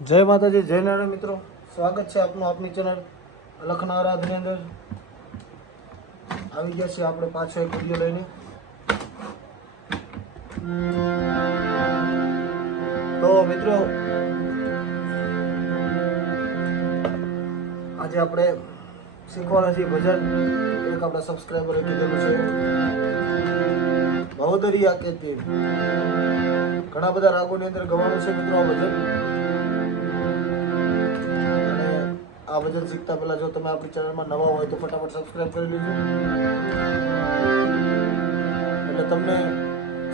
જય માતાજી, જય નારાયણ મિત્રો, સ્વાગત છે આપનું આપની ચેનલ અલખના આરાધની અંદર. આવી ગયા છે આપણે પાછો એક વિડીયો લઈને. તો મિત્રો, આજે આપણે શીખવાના છીએ ભજન. એક આપણા સબસ્ક્રાઈબરે કીધેલું છે ભવદરિયા કે તીર. ઘણા બધા રાગોની અંદર ગવાનું છે મિત્રો આ ભજન. આ ભજન શીખતા પહેલા જો તમે આપણી ચેનલમાં નવા હોય તો ફટાફટ સબસ્ક્રાઇબ કરી લેજો, એટલે તમને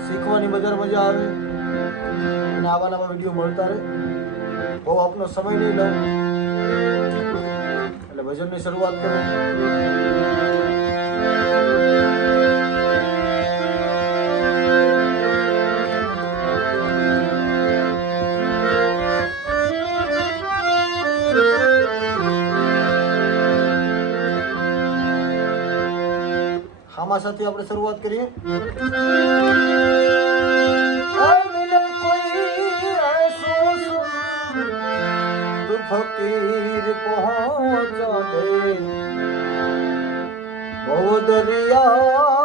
શીખવાની બજાર મજા આવે અને આવા નવા વિડીયો મળતા રહે. બહુ આપનો સમય નહીં લઉં, એટલે ભજનની શરૂઆત કરો. આમાં સાથે આપણે શરૂઆત કરીએ. ફકીર પહોંચા દે બહુ દરિયા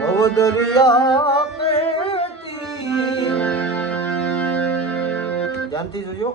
બહુ દરિયા ધ્યાનથી જોજો.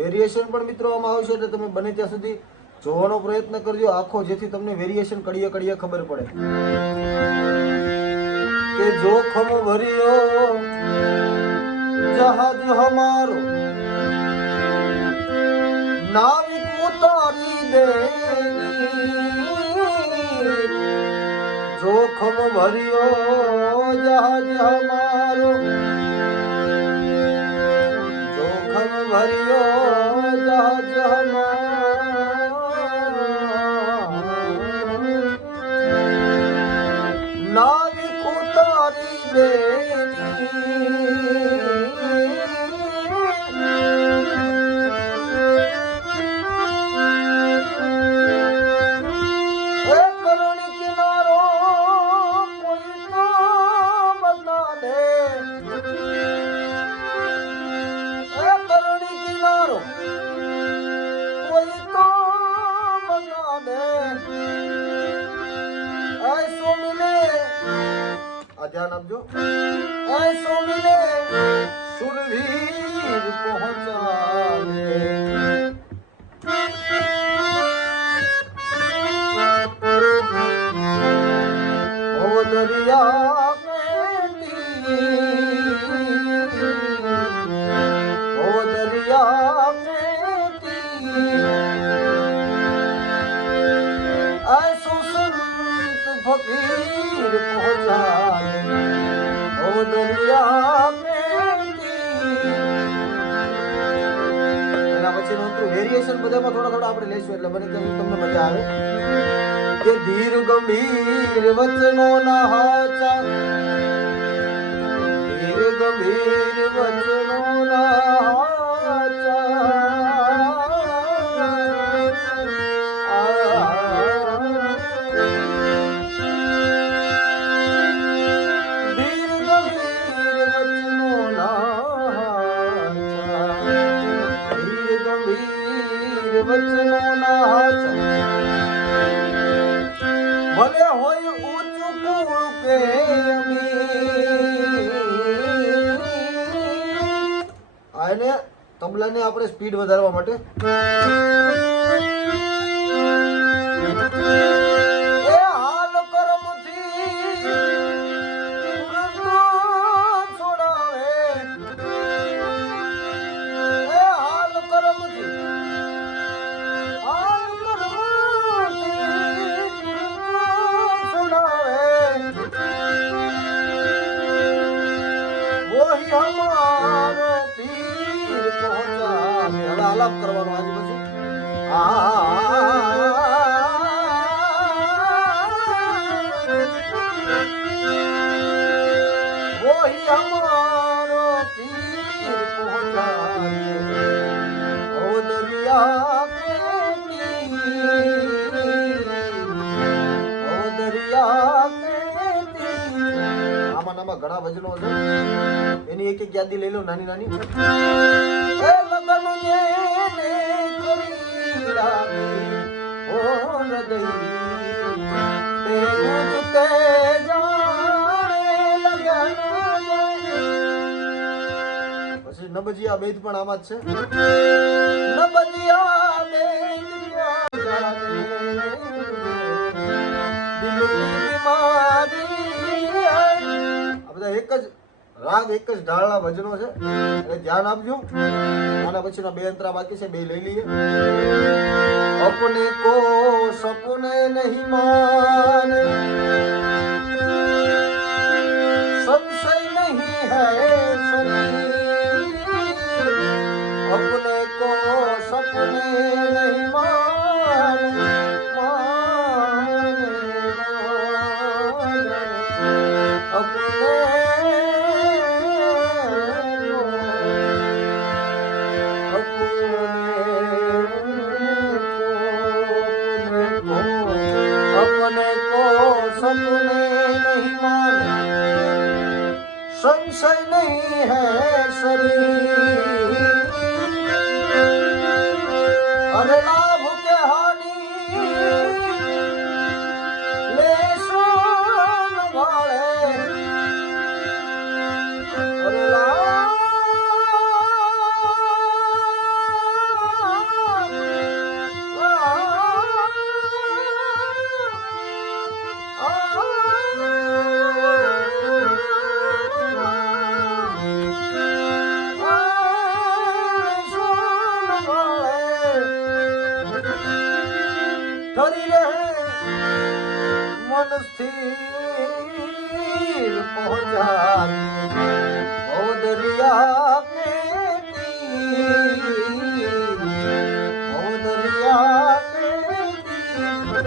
વેરિએશન પણ મિત્રો આમાં આવશે, એટલે તમે બને ત્યાં સુધી જોવાનો પ્રયત્ન કરજો આખો, જેથી તમને વેરિએશન કડીએ કડીએ ખબર પડે કે જોખમ ભર્યો જહાજ હમારો નાવિક ઉતારી દે, જોખમ ભર્યો જહાજ હમારો જોખમ ભર્યો જહાજ નાવિક ઉતારી દે, કરુણ કિનારો કોઈ તો બતા દે, કરુણ કિનારો કોઈ તો બતા દે, ऐसो मिले, ध्यान आपजो, ऐसो मिले सुरवीर पहुंचावे, ओ दरिया में तीर, ओ दरिया में तीर, ऐसो फकीर पहुंचा ओ दरिया में એના પછીનું તો વેરિએશન બધામાં થોડા થોડા આપણે લઈશું, એટલે બને ત્યાં તમને મજા આવે. કે ધીર ગંભીર વચનો ના હાચા, ધીર ગંભીર વચનો ના ભલે હોય ઊંચું કુળ કે આને તબલાને આપણે સ્પીડ વધારવા માટે हमारो पीर पहुंच આલાપ કરવાનો આજે પછી વોહી હમારો પીર પહોંચાએ ઓ દરિયા કે ઓ દરિયા કે આમાં ઘણા ભજનો છે, એની એક એક યાદી લઈ લો નાની નાની. એ લગન જેને કરી લાગે ઓ હૃદય તે ગુજતે જાણે લગન. પછી નબજિયા બેદ પણ આમાં જ છે. નબજિયા બેદ જાણે દિલની બીમારી. આ બધા એક જ રાગ એક જ ઢાળના ભજનો છે, એટલે ધ્યાન આપજો. આના પછીના બે અંતરા બાકી છે, બે લઈ લઈએ. અપને કો સપને નહીં માને સંશય નહીં હૈ શરીર. અપને કો સપને નહીં માને अपने को सपने नहीं माने संशय नहीं है शरीर. अरे लाभ के हानि ले सोन वाले. अरे खरी रहे मन स्थिर पहुंचाने ओ दरिया के तीर. ओ दरिया के तीर.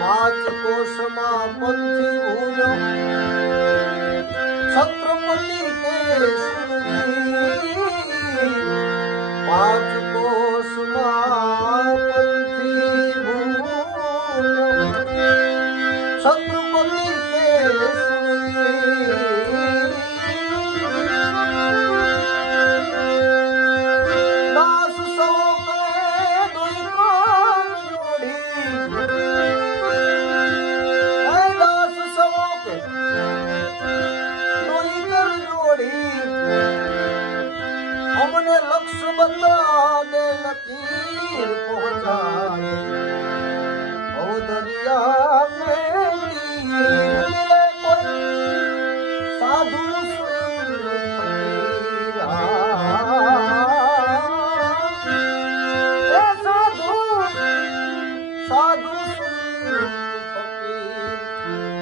पांच कोसમાં પંથી ભૂલ્યો છત્રપતિ કેસરી. પાંચ કોસમાં પંથી ભૂલ્યો છત્રપતિ કેસરી. દાસ સૌ કે દુઈ કાન જોડી. દાસ સૌ કે દુઈ કર જોડી. हमने लक्ष्य बता दे लकीर पहुंचाए ओ दरिया में तीर. मिले कोई साधु सुंदर फकीर. ए साधु साधु सुंदर फकीर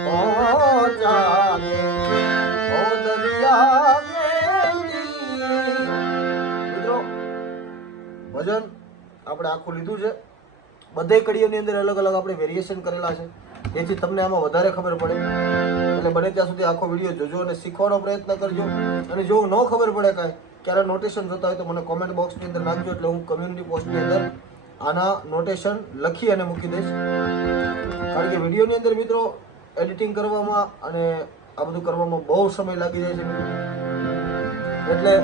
पहुंचाए ओ दरिया ભજન આપણે આખું લીધું છે. બધે કડીઓની અંદર અલગ અલગ આપણે વેરિએશન કરેલા છે, જેથી તમને આમાં વધારે ખબર પડે. એટલે બને ત્યાં સુધી આખો વિડીયો જોજો અને શીખવાનો પ્રયત્ન કરજો. અને જો ન ખબર પડે કાંઈ ક્યારે નોટેશન થતા હોય તો મને કોમેન્ટ બોક્સની અંદર નાખજો, એટલે હું કમ્યુનિટી પોસ્ટની અંદર આના નોટેશન લખી અને મૂકી દઈશ. કારણ કે વિડીયોની અંદર મિત્રો એડિટિંગ કરવામાં અને આ બધું કરવામાં બહુ સમય લાગી જાય છે. એટલે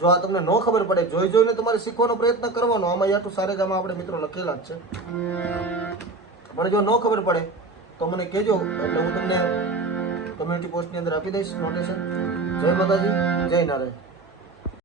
જો આ તમને ન ખબર પડે, જોઈ જોઈને તમારે શીખવાનો પ્રયત્ન કરવાનો. આમાં યાટુ સારેગામાં આપણે મિત્રો લખેલા જ છે, પણ જો ન ખબર પડે તો મને કહેજો, એટલે હું તમને કમ્યુનિટી પોસ્ટની અંદર આપી દઈશ નોટેશન. જય માતાજી, જય નારાયણ.